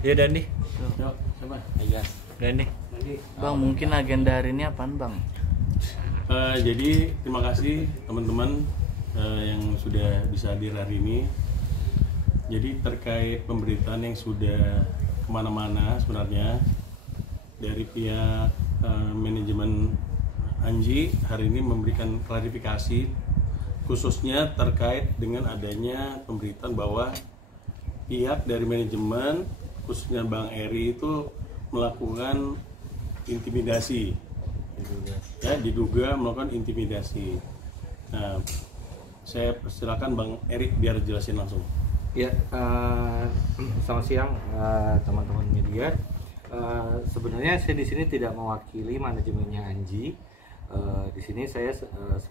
Ya Dandi. Yuk, siapa? Iya. Dandi. Bang, mungkin agenda hari ini apaan bang? Jadi terima kasih teman-teman yang sudah bisa hadir hari ini. Jadi terkait pemberitaan yang sudah kemana-mana sebenarnya dari pihak manajemen Anji hari ini memberikan klarifikasi khususnya terkait dengan adanya pemberitaan bahwa pihak dari manajemen khususnya Bang Eri itu melakukan intimidasi, diduga melakukan intimidasi. Nah, saya persilakan Bang Eri biar jelasin langsung. Ya, selamat siang teman-teman media. Sebenarnya saya di sini tidak mewakili manajemennya Anji. Di sini saya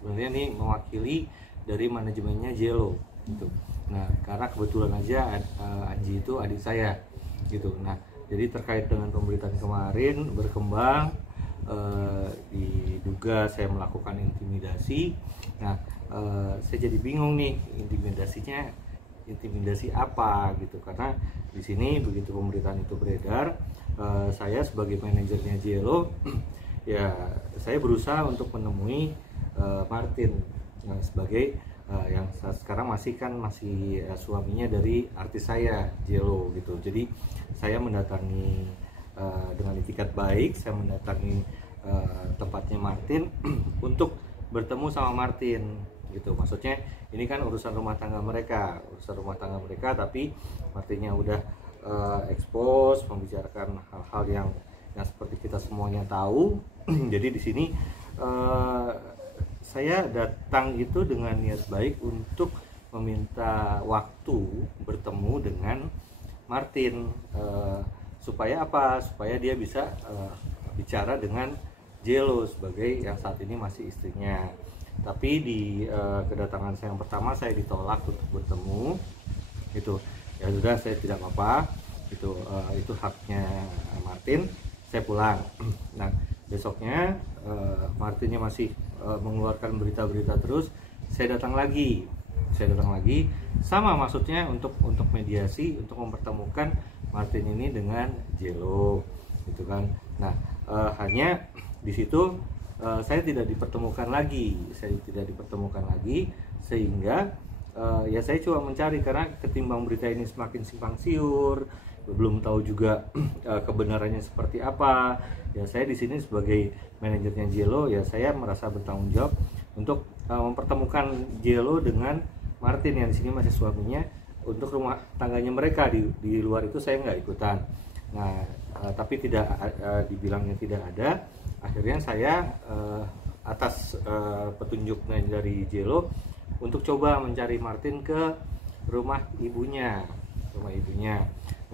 sebenarnya nih mewakili dari manajemennya Jello gitu. Nah, karena kebetulan aja Anji itu adik saya gitu. Nah, jadi terkait dengan pemberitaan kemarin berkembang diduga saya melakukan intimidasi. Nah, saya jadi bingung nih intimidasi apa gitu, karena di sini begitu pemberitaan itu beredar, saya sebagai manajernya Jello ya saya berusaha untuk menemui Martin sebagai yang sekarang masih suaminya dari artis saya Jello gitu. Jadi saya mendatangi dengan itikat baik, saya mendatangi tempatnya Martin untuk bertemu sama Martin gitu. Maksudnya ini kan urusan rumah tangga mereka, tapi Martinnya udah expose, membicarakan hal-hal yang seperti kita semuanya tahu. Jadi di sini saya datang itu dengan niat baik untuk meminta waktu bertemu dengan Martin supaya apa? Supaya dia bisa bicara dengan Jello sebagai yang saat ini masih istrinya. Tapi di kedatangan saya yang pertama saya ditolak untuk bertemu. Itu ya sudah, saya tidak apa-apa. Itu haknya Martin. Saya pulang. Nah, besoknya Martinnya masih mengeluarkan berita-berita terus. Saya datang lagi sama maksudnya untuk mediasi, untuk mempertemukan Martin ini dengan Jello gitu kan. Nah, hanya di situ saya tidak dipertemukan lagi sehingga ya saya coba mencari, karena ketimbang berita ini semakin simpang siur, belum tahu juga kebenarannya seperti apa. Ya saya di sini sebagai manajernya Jello, ya saya merasa bertanggung jawab untuk mempertemukan Jello dengan Martin yang di sini masih suaminya, untuk rumah tangganya mereka. Di luar itu saya nggak ikutan. Nah, tapi dibilangnya tidak ada. Akhirnya saya atas petunjuknya dari Jello untuk coba mencari Martin ke rumah ibunya.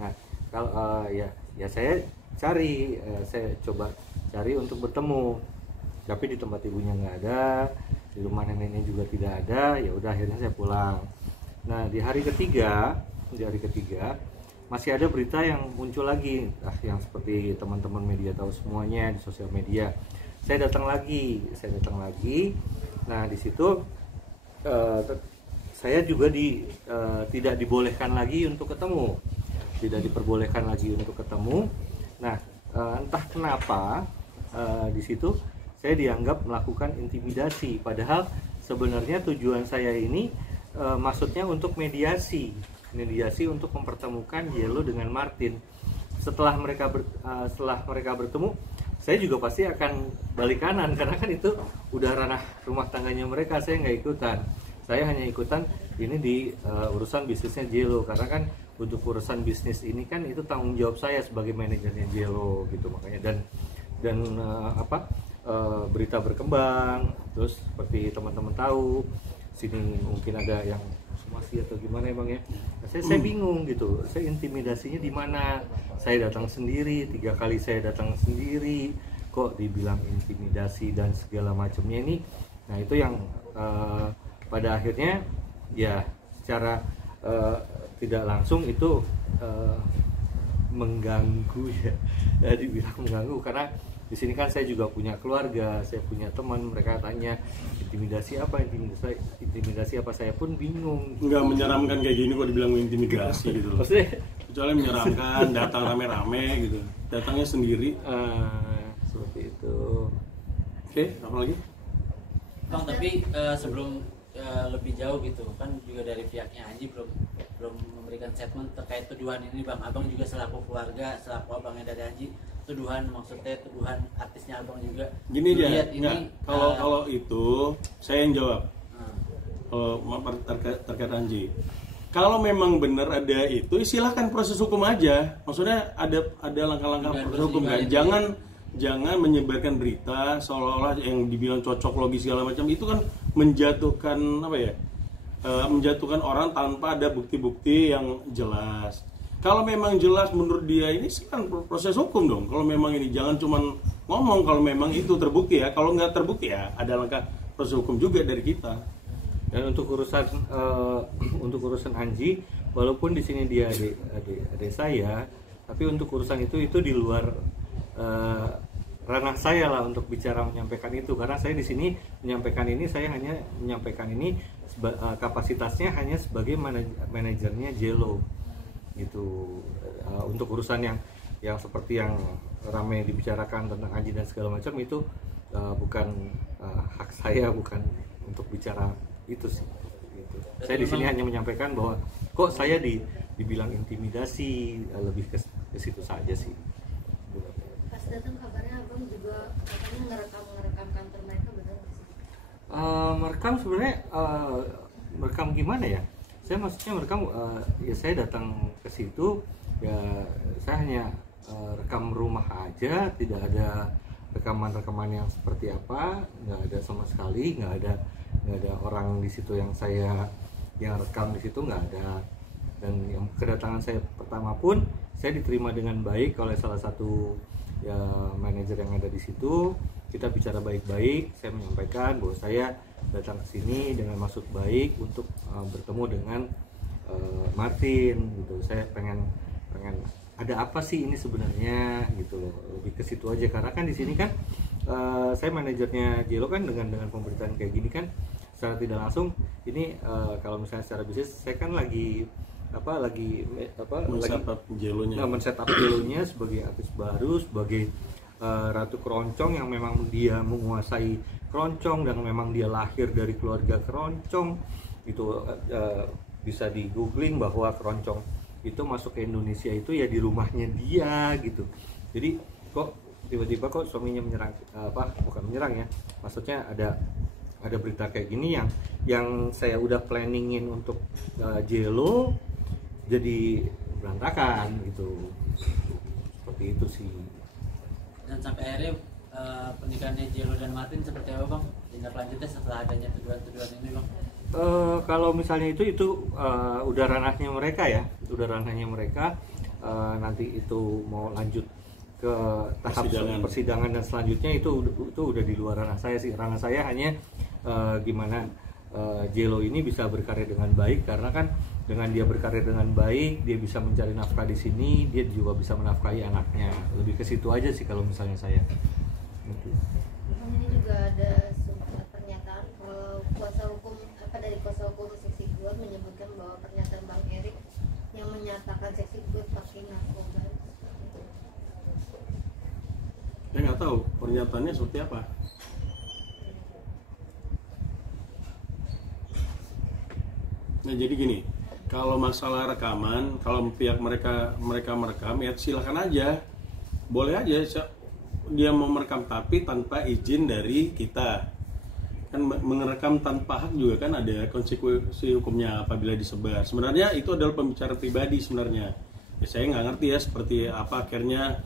Nah, kalau ya saya coba cari untuk bertemu, tapi di tempat ibunya nggak ada, di rumah neneknya juga tidak ada. Ya udah, akhirnya saya pulang. Nah, di hari ketiga masih ada berita yang muncul lagi, yang seperti teman-teman media tahu semuanya di sosial media. Saya datang lagi. Nah, di situ saya juga tidak diperbolehkan lagi untuk ketemu. Nah, entah kenapa di situ saya dianggap melakukan intimidasi, padahal sebenarnya tujuan saya ini maksudnya untuk mediasi untuk mempertemukan Jello dengan Martin. Setelah mereka bertemu, saya juga pasti akan balik kanan, karena kan itu udah ranah rumah tangganya mereka. Saya nggak ikutan, saya hanya ikutan ini di urusan bisnisnya Jello, karena kan untuk urusan bisnis ini kan itu tanggung jawab saya sebagai manajernya Jello gitu. Makanya dan berita berkembang, terus seperti teman-teman tahu sini mungkin ada yang somasi atau gimana ya Bang ya. Saya bingung gitu, saya intimidasinya di mana? Saya datang sendiri, 3 kali saya datang sendiri, kok dibilang intimidasi dan segala macamnya ini. Nah, itu yang pada akhirnya ya secara tidak langsung itu mengganggu ya, dibilang mengganggu, karena di sini kan saya juga punya keluarga, saya punya teman, mereka tanya intimidasi apa, saya pun bingung. Nggak menyeramkan kayak gini kok dibilang intimidasi gitu loh. Maksudnya kecuali menyeramkan, datang rame-rame gitu, datangnya sendiri. Seperti itu. Oke, apa lagi? Bang, tapi sebelum lebih jauh gitu kan, juga dari pihaknya Anji belum memberikan statement terkait tuduhan ini Bang. Abang juga selaku keluarga, selaku abangnya dari Anji, tuduhan maksudnya tuduhan artisnya Abang juga. Gini aja, Lihat enggak. ini Kalau itu saya yang jawab. Kalau terkait Anji, kalau memang benar ada itu, silahkan proses hukum aja. Maksudnya ada langkah-langkah proses hukum kan. Jangan menyebarkan berita seolah-olah yang dibilang cocok logis segala macam, itu kan menjatuhkan apa ya? Menjatuhkan orang tanpa ada bukti-bukti yang jelas. Kalau memang jelas menurut dia ini sih kan proses hukum dong. Kalau memang ini jangan cuman ngomong kalau memang itu terbukti ya. Kalau nggak terbukti ya ada langkah proses hukum juga dari kita. Dan untuk urusan Anji, walaupun di sini dia adik saya, tapi untuk urusan itu di luar ranah saya lah untuk bicara menyampaikan itu, karena saya di sini menyampaikan ini, saya hanya menyampaikan ini kapasitasnya hanya sebagai manajernya Jello gitu. Untuk urusan yang seperti yang ramai dibicarakan tentang Anji dan segala macam itu bukan hak saya, bukan untuk bicara itu sih gitu. Saya di sini hanya menyampaikan bahwa kok saya dibilang intimidasi, lebih ke situ saja sih. Pas datang kabarnya Abang juga katanya ngerekam kantor mereka, benar nggak sih? Merekam sebenarnya merekam gimana ya? Saya maksudnya merekam ya saya datang ke situ ya, saya hanya rekam rumah aja, tidak ada rekaman yang seperti apa, nggak ada sama sekali, nggak ada orang di situ yang rekam di situ, nggak ada. Dan yang kedatangan saya pertama pun saya diterima dengan baik oleh salah satu ya manajer yang ada di situ. Kita bicara baik-baik, saya menyampaikan bahwa saya datang ke sini dengan maksud baik untuk bertemu dengan Martin gitu. Saya pengen ada apa sih ini sebenarnya gitu loh, lebih ke situ aja. Karena kan di sini kan saya manajernya Jello kan dengan pemberitaan kayak gini kan secara tidak langsung ini kalau misalnya secara bisnis saya kan lagi men-setup Jello-nya sebagai artis baru, sebagai ratu keroncong yang memang dia menguasai keroncong dan memang dia lahir dari keluarga keroncong itu. Bisa di googling bahwa keroncong itu masuk ke Indonesia itu ya di rumahnya dia gitu. Jadi kok tiba-tiba kok suaminya menyerang, bukan menyerang ya, maksudnya ada berita kayak gini yang saya udah planningin untuk Jello jadi berantakan gitu. Seperti itu sih. Dan sampai akhirnya pernikahannya Jello dan Martin seperti apa Bang? Tindak lanjutnya setelah adanya tuduhan-tuduhan ini Bang? Kalau misalnya itu udah ranahnya mereka ya, nanti itu mau lanjut ke tahap persidangan dan selanjutnya itu udah di luar ranah saya sih. Ranah saya hanya gimana Jello ini bisa berkarya dengan baik, karena kan dengan dia berkarya dengan baik dia bisa mencari nafkah di sini, dia juga bisa menafkahi anaknya. Lebih ke situ aja sih kalau misalnya saya. Gitu. Ini juga ada pernyataan dari kuasa hukum Seksi Guat menyebutkan bahwa pernyataan Bang Erik yang menyatakan Seksi Guat pakai narkoba. Saya nggak tahu pernyataannya seperti apa. Nah jadi gini, kalau masalah rekaman, kalau pihak mereka merekam ya silakan aja, boleh aja dia mau merekam, tapi tanpa izin dari kita. Kan merekam tanpa hak juga kan ada konsekuensi hukumnya apabila disebar. Sebenarnya itu adalah pembicaraan pribadi sebenarnya. Ya, saya nggak ngerti ya seperti apa akhirnya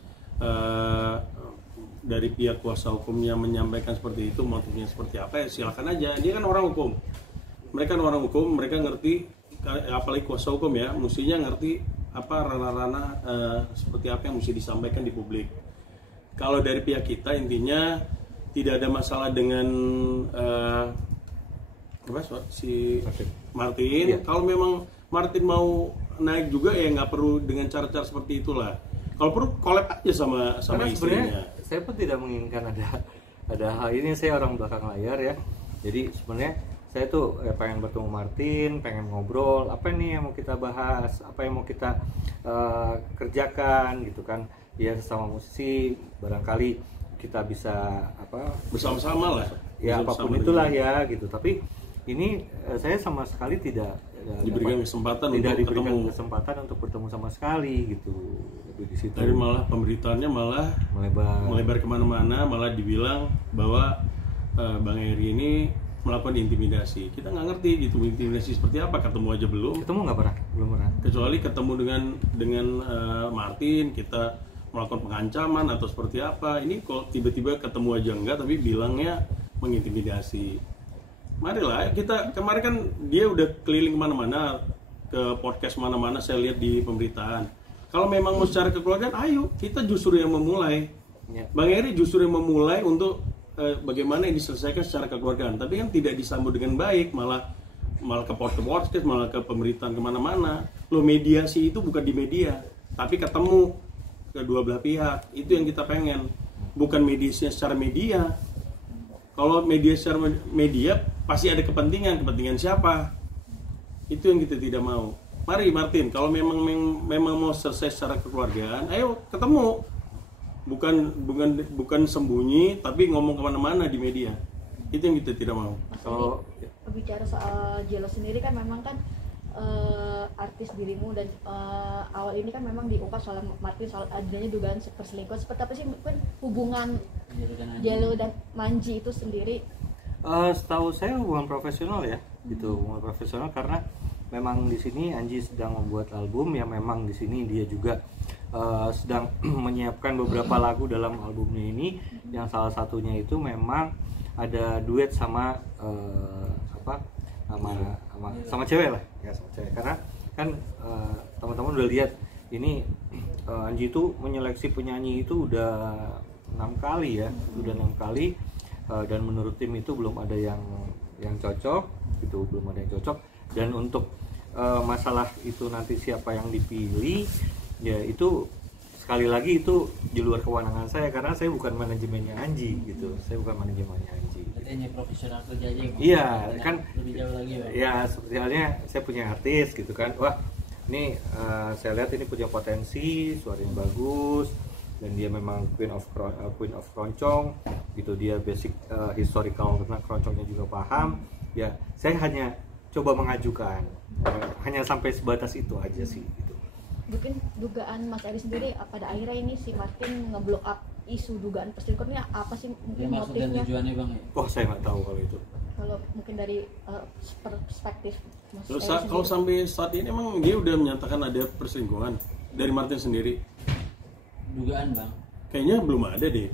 dari pihak kuasa hukumnya menyampaikan seperti itu, motifnya seperti apa ya silakan aja. Dia kan orang hukum. Mereka kan orang hukum, mereka ngerti, apalagi kuasa hukum ya, mestinya ngerti apa ranah-ranah seperti apa yang mesti disampaikan di publik. Kalau dari pihak kita intinya tidak ada masalah dengan si Martin. Ya. Kalau memang Martin mau naik juga ya nggak perlu dengan cara-cara seperti itulah. Kalau perlu collab aja sama istrinya. Saya pun tidak menginginkan ada hal ini, saya orang belakang layar ya. Jadi sebenarnya saya tuh pengen bertemu Martin, pengen ngobrol, apa nih yang mau kita bahas, apa yang mau kita kerjakan gitu kan. Ya sesama musisi barangkali kita bisa bersama-sama lah. Ya apapun itulah ya gitu. Tapi ini saya sama sekali tidak diberikan kesempatan kesempatan untuk bertemu sama sekali gitu. Lebih di situ. Dari malah pemberitaannya malah melebar kemana-mana, malah dibilang bahwa Bang Eri ini melakukan intimidasi. Kita nggak ngerti gitu intimidasi seperti apa, ketemu aja belum. Ketemu nggak pernah, belum pernah. Kecuali ketemu dengan Martin, kita melakukan pengancaman atau seperti apa. Ini kok tiba-tiba ketemu aja enggak, tapi bilangnya mengintimidasi. Marilah kita, kemarin kan dia udah keliling kemana-mana, ke podcast mana-mana saya lihat di pemberitaan. Kalau memang mau secara kekeluargaan, ayo kita justru yang memulai. Ya. Bang Eri justru yang memulai untuk bagaimana ini diselesaikan secara kekeluargaan. Tapi kan tidak disambut dengan baik, malah ke podcast, malah ke pemberitaan kemana-mana. Loh, mediasi itu bukan di media, tapi ketemu kedua belah pihak. Itu yang kita pengen, bukan mediasinya secara media. Kalau media secara media pasti ada kepentingan siapa? Itu yang kita tidak mau. Mari Martin, kalau memang mau selesai secara kekeluargaan, ayo ketemu. Bukan sembunyi, tapi ngomong kemana-mana di media. Itu yang kita tidak mau. Kalau bicara soal Jello sendiri kan memang kan artis dirimu dan awal ini kan memang diungkap soal Martin, soal adanya dugaan perselingkuhan. Seperti apa sih hubungan Jello dan Manji itu sendiri? Setahu saya hubungan profesional ya, gitu, hubungan profesional karena memang di sini Anji sedang membuat album yang memang di sini dia juga sedang menyiapkan beberapa lagu dalam albumnya ini, yang salah satunya itu memang ada duet sama sama cewek lah ya, sama cewek. Karena kan teman-teman udah lihat ini Anji itu menyeleksi penyanyi itu udah 6 kali ya, udah 6 kali dan menurut tim itu belum ada yang cocok gitu, belum ada yang cocok. Dan untuk masalah itu nanti siapa yang dipilih ya, itu sekali lagi itu di luar kewenangan saya karena saya bukan manajemennya Anji gitu, saya bukan manajemennya Anji. Hanya profesional kerja aja. Iya kan, lebih jauh lagi ya. Ya seperti halnya saya punya artis gitu kan, wah ini saya lihat ini punya potensi, suaranya bagus dan dia memang queen of keroncong gitu, dia basic historical tentang keroncongnya juga paham ya. Saya hanya coba mengajukan, hanya sampai sebatas itu aja sih gitu. Mungkin dugaan Mas Eri sendiri pada akhirnya ini si Martin nge-blow up isu dugaan perselingkuhannya apa sih mungkin maksud dan motifnya? tujuannya Bang ya? Oh saya nggak tahu kalau itu. Kalau mungkin dari perspektif Mas Terus Eri kalau sampai saat ini emang dia udah menyatakan ada perselingkuhan dari Martin sendiri? Dugaan Bang? Kayaknya belum ada deh.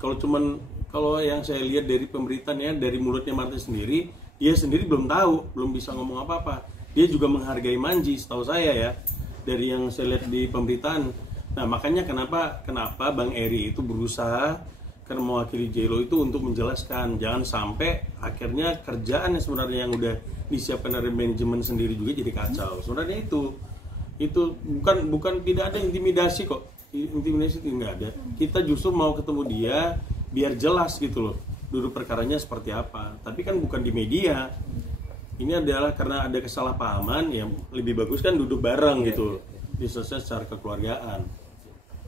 Kalau yang saya lihat dari pemberitaannya, dari mulutnya Martin sendiri, dia sendiri belum tahu, belum bisa ngomong apa-apa. Dia juga menghargai Manji, setahu saya ya, dari yang saya lihat di pemberitaan. Nah makanya kenapa Bang Eri itu berusaha karena mewakili Jello itu untuk menjelaskan, jangan sampai akhirnya kerjaan yang sebenarnya yang udah disiapkan dari manajemen sendiri juga jadi kacau. Sebenarnya itu bukan tidak ada intimidasi kok, intimidasi itu nggak ada. Kita justru mau ketemu dia biar jelas gitu loh, duduk perkaranya seperti apa. Tapi kan bukan di media. Ini adalah karena ada kesalahpahaman, yang lebih bagus kan duduk bareng gitu, diselesaikan secara kekeluargaan.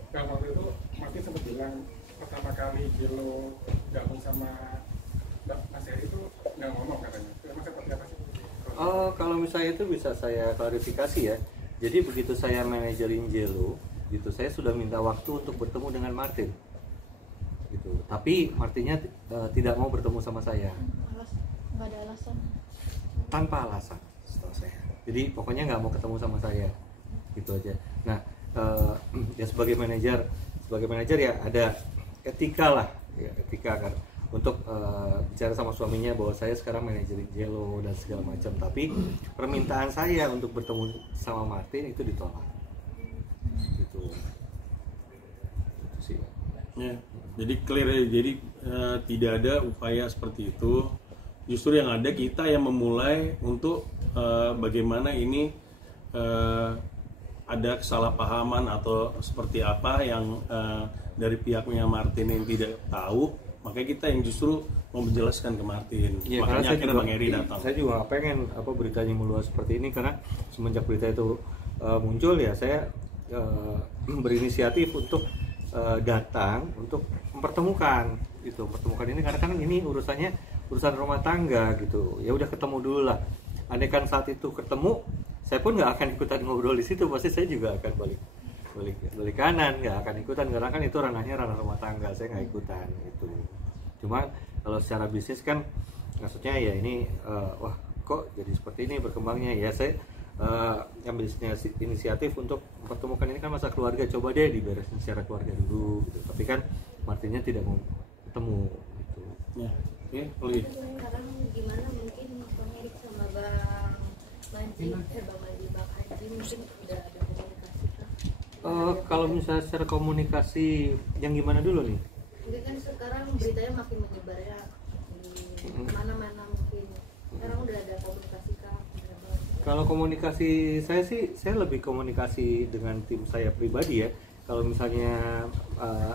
Nah, waktu itu Martin sempat bilang pertama kali Jello gabung sama Mas Eri itu nggak ngomong katanya. Memang seperti apa sih? Kalau misalnya itu bisa saya klarifikasi ya. Jadi begitu saya manajerin Jello, gitu, saya sudah minta waktu untuk bertemu dengan Martin. Gitu. Tapi Martinnya tidak mau bertemu sama saya. Nggak ada alasan. Tanpa alasan, setahu saya. Jadi pokoknya nggak mau ketemu sama saya, gitu aja. Nah, ya sebagai manajer ya ada etika lah, ya, etika kan untuk bicara sama suaminya bahwa saya sekarang manajerin Jello dan segala macam. Tapi permintaan saya untuk bertemu sama Martin itu ditolak. Gitu. Itu sih. Ya, jadi clear ya. Jadi tidak ada upaya seperti itu. Justru yang ada kita yang memulai untuk bagaimana ini ada kesalahpahaman atau seperti apa yang dari pihaknya Martin yang tidak tahu, Makanya kita yang justru mau menjelaskan ke Martin. Iya, karena Makanya saya akhirnya juga, Bang Eri datang. saya juga nggak pengen beritanya meluas seperti ini, karena semenjak berita itu muncul ya saya berinisiatif untuk datang untuk mempertemukan ini, karena kan ini urusan rumah tangga gitu. Ya udah ketemu dulu lah. Andaikan saat itu ketemu, saya pun nggak akan ikutan ngobrol di situ, pasti saya juga akan balik kanan, nggak akan ikutan, karena kan itu ranahnya ranah rumah tangga, saya nggak ikutan gitu. Cuma kalau secara bisnis kan maksudnya ya ini wah kok jadi seperti ini berkembangnya, ya saya ambil inisiatif untuk mempertemukan. Ini kan masa keluarga, coba deh diberesin secara keluarga dulu gitu. Tapi kan Martinnya tidak mau ketemu gitu. Ya, oke, Oli. Sekarang gimana mungkin Bang Erik sama Bang Manji, Bang Haji mungkin udah ada komunikasi kah? Kalau misalnya secara komunikasi yang gimana dulu nih? Mungkin kan sekarang beritanya makin menyebar ya di mana-mana mungkin. Sekarang udah ada komunikasi kah? Kalau komunikasi saya sih, saya lebih komunikasi dengan tim saya pribadi ya. Kalau misalnya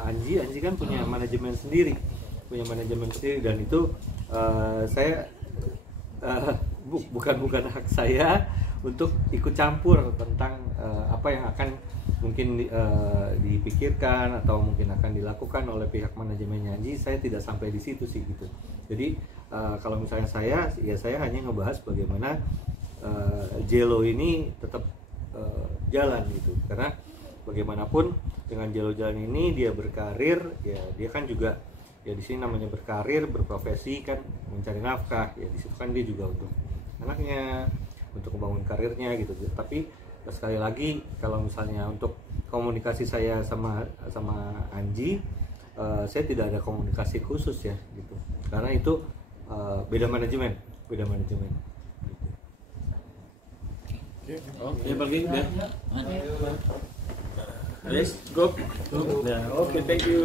Anji kan punya manajemen sendiri, dan itu saya bukan hak saya untuk ikut campur tentang apa yang akan mungkin dipikirkan atau mungkin akan dilakukan oleh pihak manajemennya Anji. Saya tidak sampai di situ sih gitu. Jadi kalau misalnya saya hanya ngebahas bagaimana Jelo ini tetap jalan gitu, karena bagaimanapun dengan Jelo jalan ini dia berkarir, ya dia kan juga ya di sini namanya berkarir, berprofesi kan, mencari nafkah, ya di situ kan dia juga untuk anaknya, untuk membangun karirnya gitu. Tapi sekali lagi kalau misalnya untuk komunikasi saya sama Anji, saya tidak ada komunikasi khusus ya gitu, karena itu beda manajemen. Ya bagi ya. Yes, go. Ya, oke, thank you.